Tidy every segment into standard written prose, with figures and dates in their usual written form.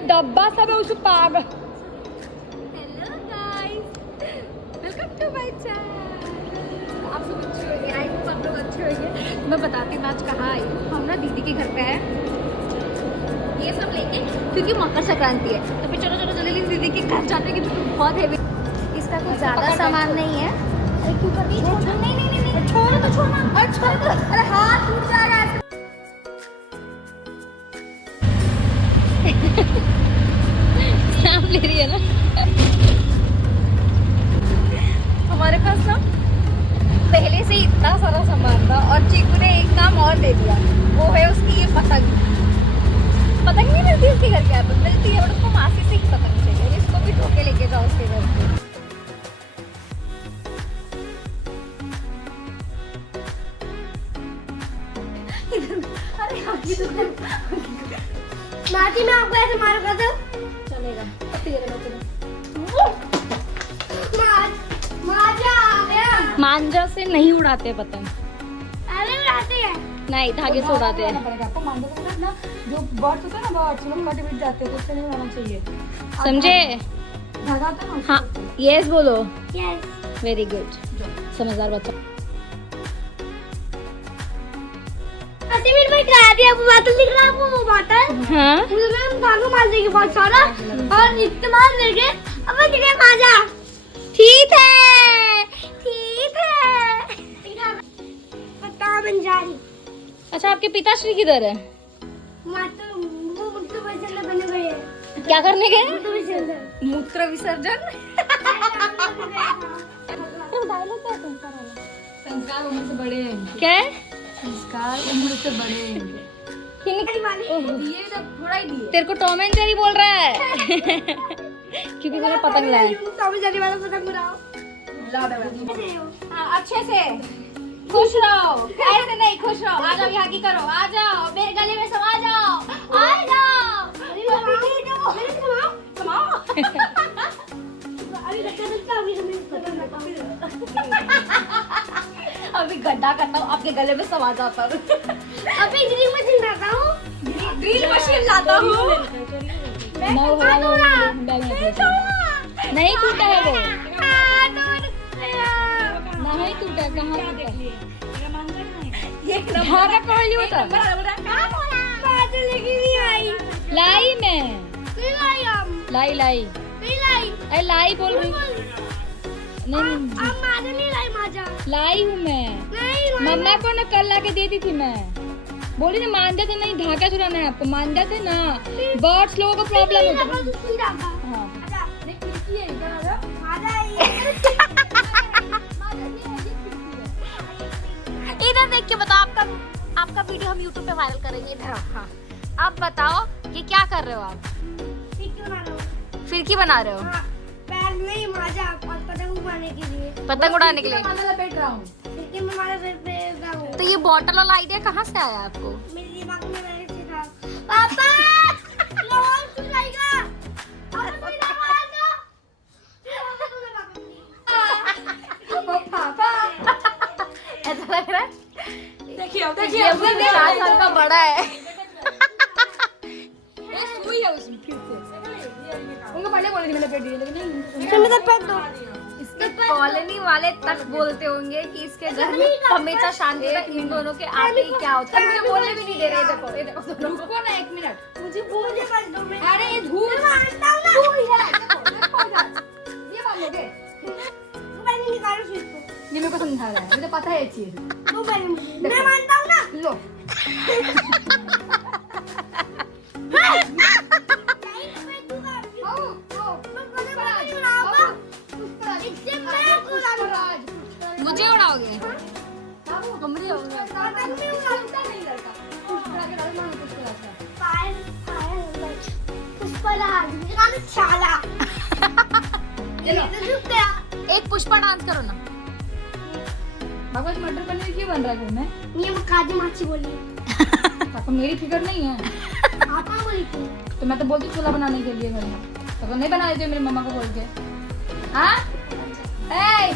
डब्बा सब है उस पाग। Hello guys, welcome to my channel. आप सब अच्छे होंगे, आई होप आप लोग अच्छे होंगे। मैं बताती हूँ आज कहाँ आई हूँ। हम ना दीदी के घर पे है ये सब लेके, क्योंकि मकर संक्रांति है। तो फिर चलो चलो जल्दी दीदी के घर जाते हैं, क्योंकि बहुत हेवी। इसका कुछ ज़्यादा सामान नहीं है। अरे क्यों कर रही है? नहीं छोड़ो तो छोड़ना। अरे हाथ टूट जाएगा। नाम ले रही है ना। हमारे पास ना पहले से ही इतना सारा सामान था और चीकू ने एक काम और दे दिया, वो है उसकी ये पतंग। पतंग नहीं मिलती उसके घर के, अब मिलती है बट उसको मासी से ही पतंग चाहिए। इसको भी ढोके लेके जाओ उसके घर पे। माची में आपको ऐसे मारूंगा तो चलेगा। माजा आ गया। मांझा से नहीं उड़ाते पतंग। अरे उड़ाते हैं। नहीं, धागे से उड़ाते हैं। आपको मांझा के साथ ना जो बर्ड्स होते हैं ना, बर्ड्स लोग कट मिट जाते हैं, तो उससे नहीं होना चाहिए। समझे? धागा होता है ना। हाँ, यस बोलो। यस। वेरी गुड, समझदार बच्चा। 80 मिनट में करा दिया। वो बातल दिख रहा है, वो बातल। हाँ, उसमें हम धागा मार देंगे बहुत सारा और इस्तेमाल लेके अब मैं दिखे माजा। ठीक है, ठीक है। पता बन जा रही। अच्छा, आपके पिताश्री किधर है? माता वो मुझसे वैसे बने गए हैं। क्या करने गए? तो वैसे मूत्र विसर्जन। संस्कार उम्र से बड़े हैं। क्या? संस्कार उम्र से बड़े हैं। दिए जब थोड़ा ही दिए। तेरे को टॉम एंड जेरी बोल रहा है। क्योंकि मैंने पतंग लाया। तो जाने वाला पतंग उड़ाओ। हाँ, अच्छे से खुश रहो, ऐसे नहीं, खुश रहो। आ जाओ, यहाँ की करो, आ जाओ मेरे गले में समा जाओ, आ जाओ। अभी गड्ढा करता हूँ, आपके गले में समा जाता हूँ। अभी ड्रिल मशीन लाता हूँ। ड्रिल मशीन लाता हूँ। नहीं टूटा है वो, नहीं टूटा। कहाँ धागा कहाँ लिया था? लाई मैं, लाई लाई बोल रही हूँ। नहीं, लाई हूँ मैं। मम्मा को ना कल ला के दे दी थी मैं। बोली ना मांझा से नहीं, धागा चुराना है आपको। मांझा से ना बर्ड्स लोगों को प्रॉब्लम होता है। हाँ, इधर देख के बताओ। आपका वीडियो हम YouTube पे वायरल करेंगे। इधर हाँ, आप बताओ ये क्या कर रहे हो आप? फिरकी बना रहे हो? पैर नहीं माजा पतंग उड़ाने के लिए। पतंग उड़ाने के लिए? लपेट रहा हूँ। फिरकी में हमारा पैर हूँ। तो ये बॉटल वाला आइडिया कहाँ से आया आपको? मेरे दिमाग में मैंने सीखा। पापा लोन सुनाएगा। पापा ऐसा लग रहा है देखिए ये 4 साल का बड़ा है। ये सुई है उसमें फिर से। उनको पहले बोले थे मैं लपेट दिए, लेकिन नहीं। तुम इधर पैर दो। इसके कॉलोनी वाले तक बोलते होंगे कि इसके घर में हमेशा शांति तक इन दोनों के आते ही क्या होता है। मुझे बोलने भी नहीं दे रहे। देखो ये देखो दोनों। रुको ना 1 मिनट। मुझे बोल दे बस 2 मिनट। अरे ये झूठ मानता हूँ ना। ये मानोगे? तू मैंने निकालो स्विच को। ये मेरे को समझा रहा है, मुझे पता है ये चीज। तू मैं मानता हूँ ना। लो मुझे उड़ाओगे? हमरी एक पुष्पा डांस करो ना। भगवान मटर पनीर क्यों बन रहा है घर में? ये काजू माची बोली। आपको मेरी फिक्र नहीं है? पापा बोली थी। तो मैं तो बोलती चूल्हा बनाने के लिए घर में, तो नहीं बना देते मेरी मम्मा को बोल के। हाँ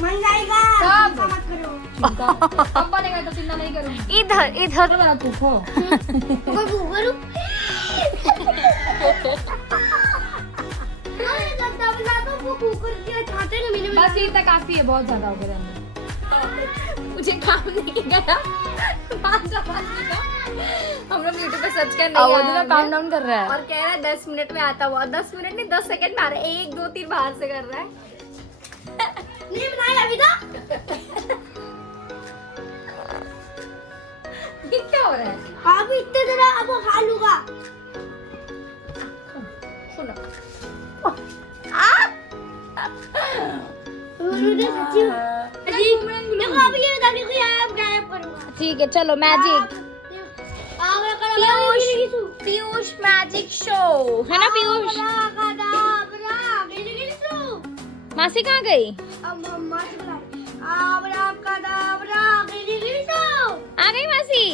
मन जाएगा। कब? मत करो। कब बनेगा? तो चिंता नहीं करूँगी। इधर इधर बना तू हो। करूँ वो कुकर के खाते ना मैंने बस इतना काफी है, बहुत ज्यादा हो गया अंदर। मुझे काम नहीं गया। हम लोग यूट्यूब पे सर्च करने वो गए तो हैं काउंट डाउन कर रहा है। और कह रहा है 10 मिनट में आता हुआ। 10 मिनट नहीं 10 सेकंड में आ रहा है। 1 2 3 बाहर से कर रहा है। नहीं बनाया अभी तो। ये क्या हो रहा है? अब इतने जरा अब वो खा लूंगा। सुनो देखो अभी ये बता दो यार गायब करूंगा। ठीक है चलो मैजिक आगे पीयूष मैजिक शो है ना पीयूष। मासी कहाँ गई? आ गई मासी।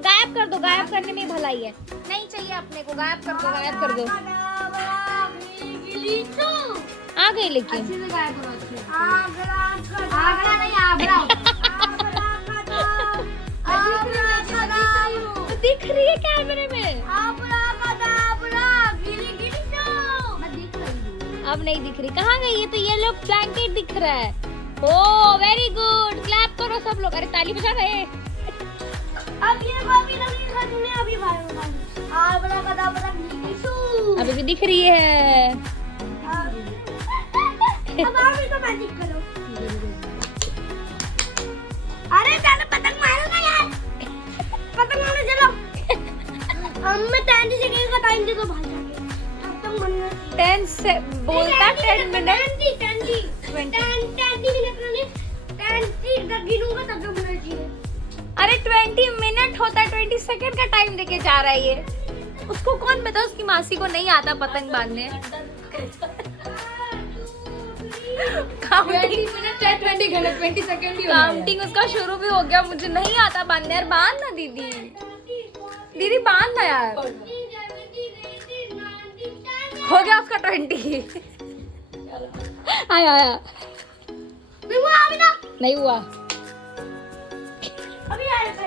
गायब कर दो, गायब करने में भलाई है। नहीं चाहिए अपने को, गायब कर दो, गायब कर दो। आ गई लेकिन अच्छे से गायब करो, अच्छे से। आगरा नहीं आगरा। दिख रही है कैमरे में। अब नहीं दिख रही। कहाँ गई है? तो ये लोग ब्लैंकेट दिख रहा है। ओ वेरी गुड, क्लैप करो सब लोग। अरे ताली बजा गए। अभी भी दिख रही है। अरे चलो पतंग मारूंगा यार। पतंग मारो चलो। मैं 30 सेकंड का टाइम दे दो भाई जाके। तब तक बनना 10 से बोलता 10 मिनट 10 मिनट नहीं 10 तक गिनूंगा तब तक बनना चाहिए। अरे 20 मिनट होता है, 20 सेकंड का टाइम लेके जा रहा है ये। उसको कौन पता, उसकी मासी को नहीं आता पतंग बांधने। 20 मिनट चाहे 20 घंटे 20 सेकंड ही काउंटिंग उसका शुरू भी हो गया। मुझे नहीं आता बांधने यार। बांध ना दीदी, दीदी बांध ना यार। हो गया उसका 20। आया आया नहीं हुआ। अभी आएगा।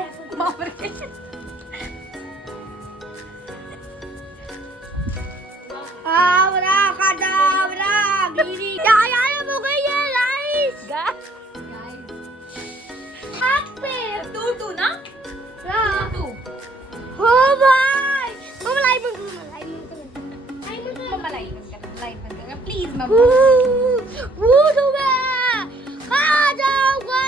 आवरा कदावरा गिरी यार हो गई है गाइस। हाथ पे तू ना तू हो भाई मम्मा लाइव बंद मम्मा लाइट बंद कर प्लीज मम्मा। वो सुबह खा जाऊंगा।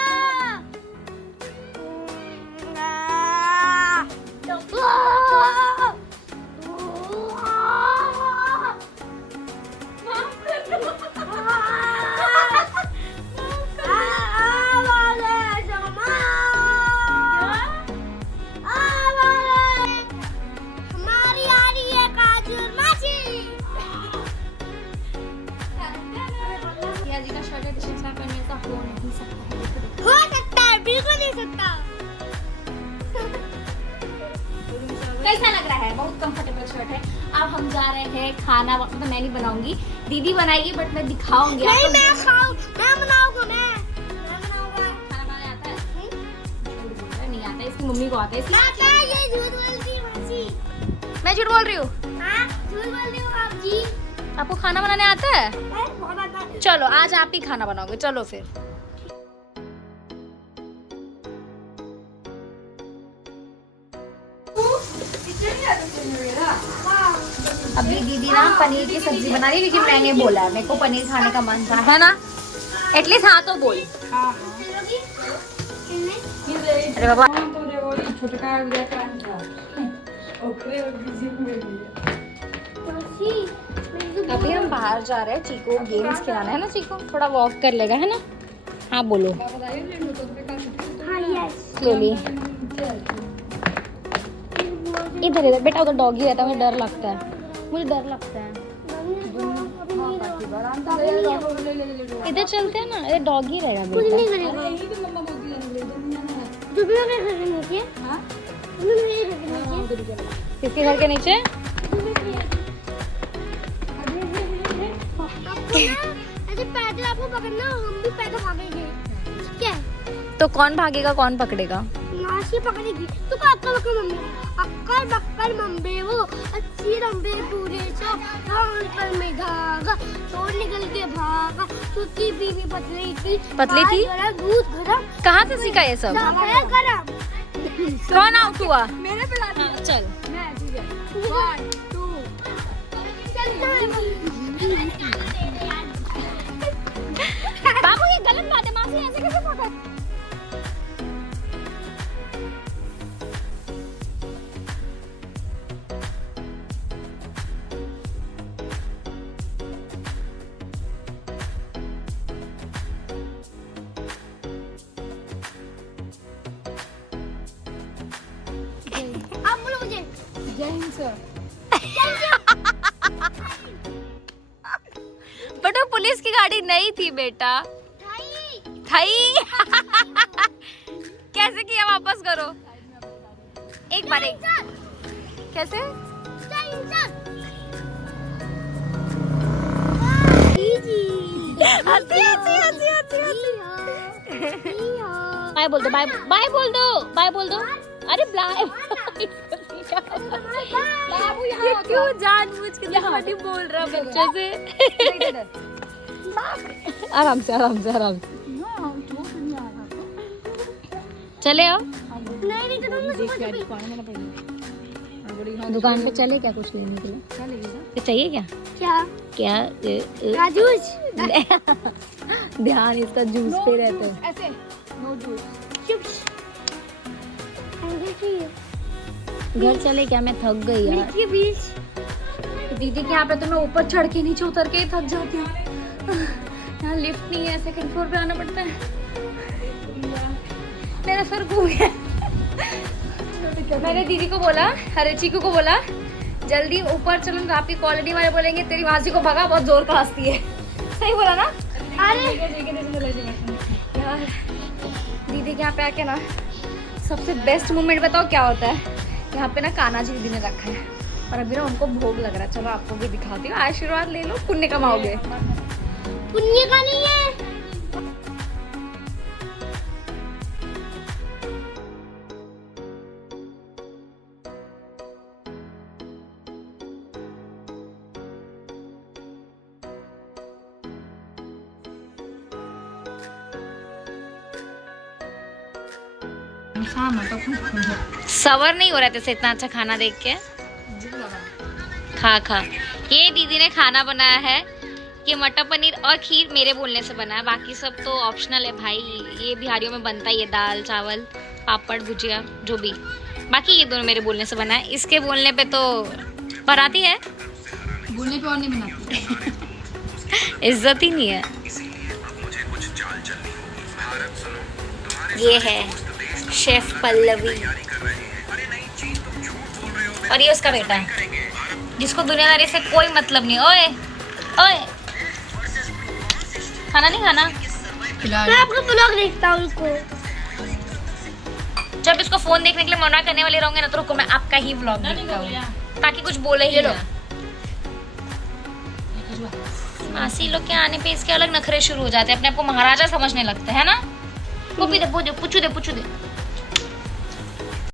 हो सकता है, बिल्कुल नहीं सकता। कैसा लग रहा है? बहुत कंफर्टेबल शर्ट है। अब हम जा रहे हैं खाना। मतलब मैं नहीं बनाऊंगी, दीदी बनाएगी, बट मैं दिखाऊंगी। नहीं मैं बनाऊंगा। मैं बनाऊंगा। खाना बनाने आता है? नहीं आता है, इसकी मम्मी को आता है। पापा ये झूठ बोलती है मासी। मैं झूठ बोल रही हूँ? हाँ झूठ बोल रही हूँ आप जी। आपको खाना बनाने आता है? बहुत आता है। चलो आज आप ही खाना बनाओगे। चलो फिर। अभी दीदी ना पनीर की सब्जी बना रही, लेकिन मैंने बोला है मेरे को पनीर खाने का मन था, है ना? एटलीस्ट हाँ तो बोल। अरे बाबा अभी हम बाहर जा रहे हैं। चीको गेम्स खिलाना है ना, चीको थोड़ा वॉक कर लेगा, है ना? हाँ बोलो स्लोली। इधर इधर बेटा, उधर डॉगी रहता है, मुझे डर लगता है। मुझे डर लगता है। इधर चलते हैं ना, ये डॉगी रहेगा कुछ बेटा। नहीं करेगा। तू भी मेरे घर के नीचे। हाँ तू भी मेरे घर के नीचे। किसके घर के नीचे? ऐसे पैदल आपको पकड़ना, हम भी पैदल भागेंगे। ठीक है? तो कौन भागेगा, कौन पकड़ेगा? मासी पकड़ेगी। तू को अक्कल बक्कल मम्मी वो अच्छी लंबे पूरे सो कान पर में धागा तो निकल के भागा सूती बीवी पतली थी पतली थी? गरम दूध गरम कहाँ से सीखा ये सब? सब है गरम कौन आउट हुआ? मेरे पिला हाँ, चल मैं ठीक है 1 2 बाबू ये गलत बात है, मासी ऐसे कैसे पकड़? आप बोलो मुझे जय हिंद सर। बट वो पुलिस की गाड़ी नहीं थी बेटा, थी। कैसे किया? वापस करो एक बार, एक कैसे? हंसी हंसी हंसी हंसी हंसी। बाय बोल दो, बाय बाय बोल दो, बाय बोल दो। अरे बाय। ये क्यों जानबूझ के नहीं बोल रहा बच्चे से? आराम से आराम से आराम से चले आओ। दुकान पे चले क्या कुछ लेने के लिए? चाहिए क्या? क्या राजूस ध्यान इसका जूस पे रहता है। ऐसे नो जूस। घर चले क्या? मैं थक गई यार। दीदी के यहाँ पे तो मैं ऊपर चढ़ के नीचे उतर के ही थक जाती हूँ। यहाँ लिफ्ट नहीं है, सेकंड फ्लोर पे आना पड़ता है। मेरा सर घूम गया। मैंने दीदी को बोला, अरे चीकू को बोला जल्दी ऊपर चलो, तो आपकी क्वालिटी वाले बोलेंगे तेरी मासी को भगा, बहुत जोर का हंसती है। सही बोला ना? अरे यार दीदी के यहाँ पे आके ना सबसे बेस्ट मोमेंट बताओ क्या होता है? यहाँ पे ना कान्हा जी दीदी ने रखा है और अभी ना उनको भोग लग रहा है। चलो आपको भी दिखाती हूँ, आशीर्वाद ले लो, पुण्य कमाओगे। पुण्य का नहीं है। सवर नहीं हो रहा था इतना अच्छा खाना देख के। खा खा। ये दीदी ने खाना बनाया है, ये मटर पनीर और खीर मेरे बोलने से बना है, बाकी सब तो ऑप्शनल है भाई। ये बिहारियों में बनता ही है, दाल चावल पापड़ भुजिया जो भी। बाकी ये दोनों मेरे बोलने से बना है, इसके बोलने पे तो बनाती है, बोलने पे और नहीं बनाती। इज्जत ही नहीं है। ये है शेफ पल्लवी और ये उसका बेटा है जिसको दुनियादारी से कोई मतलब नहीं। ओए ओए खाना नहीं खाना? मैं आपका ब्लॉग देखता हूँ उसको। जब इसको फोन देखने के लिए मना करने वाले रहूंगे ना तो रुको, मैं आपका ही व्लॉग देखता हूँ ताकि कुछ बोले ही ना। मासी लोग के आने पे इसके अलग नखरे शुरू हो जाते हैं, अपने आप को महाराजा समझने लगते हैं ना। वो भी दे, पूछू दे।